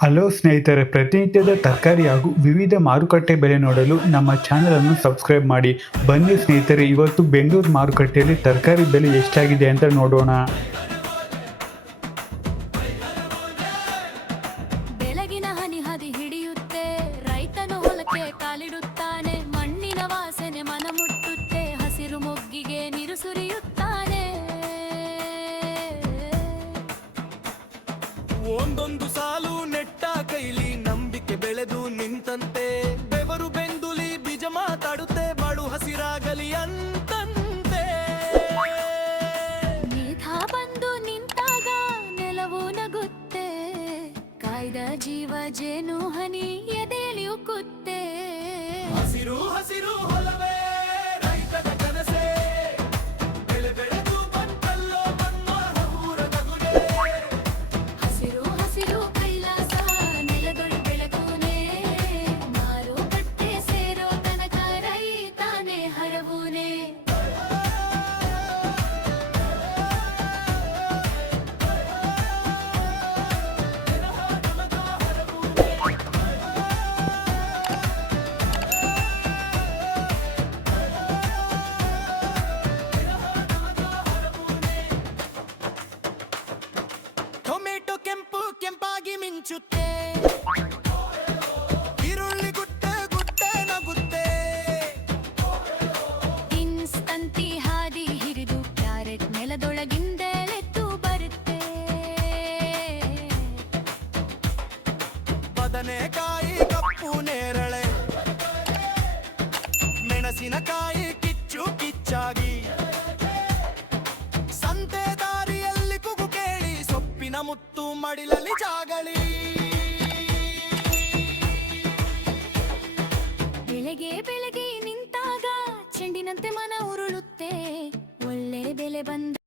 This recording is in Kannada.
ಹಲೋ ಸ್ನೇಹಿತರೆ, ಪ್ರತಿನಿತ್ಯದ ತರಕಾರಿ ಹಾಗೂ ವಿವಿಧ ಮಾರುಕಟ್ಟೆ ಬೆಲೆ ನೋಡಲು ನಮ್ಮ ಚಾನಲನ್ನು ಸಬ್ಸ್ಕ್ರೈಬ್ ಮಾಡಿ. ಬನ್ನಿ ಸ್ನೇಹಿತರೆ, ಇವತ್ತು ಬೆಂಗಳೂರು ಮಾರುಕಟ್ಟೆಯಲ್ಲಿ ತರಕಾರಿ ಬೆಲೆ ಎಷ್ಟಾಗಿದೆ ಅಂತ ನೋಡೋಣ. ಬೆಳಗಿನ ಹನಿ ಹದಿ ಹಿಡಿಯುತ್ತೆ, ರೈತನು ಹೊಲಕ್ಕೆ ಕಾಲಿಡುತ್ತಾನೆ. ಮಣ್ಣಿನ ವಾಸನೆ ಮನ ಮುಟ್ಟುತ್ತೆ, ಹಸಿರು ಮೊಗ್ಗಿಗೆ ನೀರು ಸುರಿಯುತ್ತಾನೆ. ಒಂದೊಂದು ಸಾಲು ನೆಟ್ಟ ಕೈಲಿ ನಂಬಿಕೆ ಬೆಳೆದು ನಿಂತಂತೆ, ಬೆವರು ಬೆಂದುಲಿ ಬೀಜ ಮಾತಾಡುತ್ತೆ, ಬಾಳು ಹಸಿರಾಗಲಿ ಅಂತಂತೆ. ನೀಥ ಬಂದು ನಿಂತಾಗ ನೆಲವು ನಗುತ್ತೆ, ಕಾಯ್ದ ಜೀವ ಜೇನು ಹನಿ ಎದೆಯಲ್ಲಿ ಉಕ್ಕುತ್ತೆ. ಹಸಿರು ಹಸಿರು ಹೊಲವೇ ರೈತನ ಕನಸೇ, ಬೆಳೆ ಬೆಳೆದು ಬಂತಲ್ಲೋ ನಮ್ಮ ಊರ ನಗುನೇ. ಹಸಿರು ಹಸಿರು ಕೈಲಾಸ ನೆಲದೊಳು ಬೆಳಗುನೆ, ಮಾರುಕಟ್ಟೆ ಸೇರೋ ತನಕ ರೈತಾನೆ ಹರವುನೆ. ಟೊಮೆಟೊ ಕೆಂಪು ಕೆಂಪಾಗಿ ಮಿಂಚುತ್ತೆ, ಈರುಳ್ಳಿ ಗುಟ್ಟೆ ಗುಟ್ಟೆ ನಗುತ್ತೆ. ಇನ್ಸ್ತಂತಿ ಹಾದಿ ಹಿರಿದು ಕ್ಯಾರೆಟ್ ನೆಲದೊಳಗಿಂದೆಳೆದ್ದು ಬರುತ್ತೆ. ಬದನೆಕಾಯಿ ಕಪ್ಪು ನೇರಳೆ, ಮೆಣಸಿನಕಾಯಿ ಕಿಚ್ಚು ಕಿಚ್ಚಾಗಿ, ಸಂತೆ ದಾರಿಯಲ್ಲಿ ಕೂಗು ಕೇಳಿ, ಸೊಪ್ಪಿನ ಮುತ್ತು ಮಡಿಲಲ್ಲಿ ಜಾಗಳಿ. ಬೆಳೆಗೆ ಬೆಳಗ್ಗೆ ನಿಂತಾಗ ಚೆಂಡಿನಂತೆ ಮನ ಉರುಳುತ್ತೆ, ಒಳ್ಳೆ ಬೆಲೆ ಬಂದ